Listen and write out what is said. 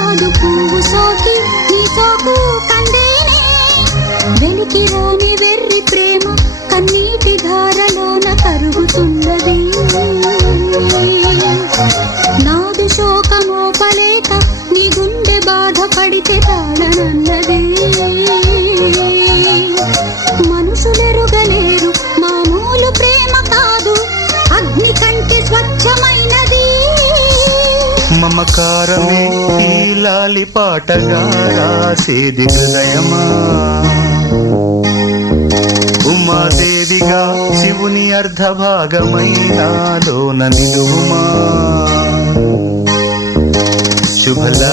కాదు పువ్వు సోకి నీ సోకు కందేనే వెలికిరాని వెర్రి ప్రేమ కన్నీటి ధారలోన కరుగుతున్నది నాదు శోకమోపలేక నీ గుండె బాధపడితే తాళనన్నది మనుషులెరుగలేరు మామూలు ప్రేమ కాదు అగ్ని కంటే స్వచ్ఛమైనది మమకారమే ఈ లాలి పాటగా రాసేది హృదయమా ఉమాదేవిగా శివుని అర్ధభాగమైనాలోన నిలువుమా శుభలా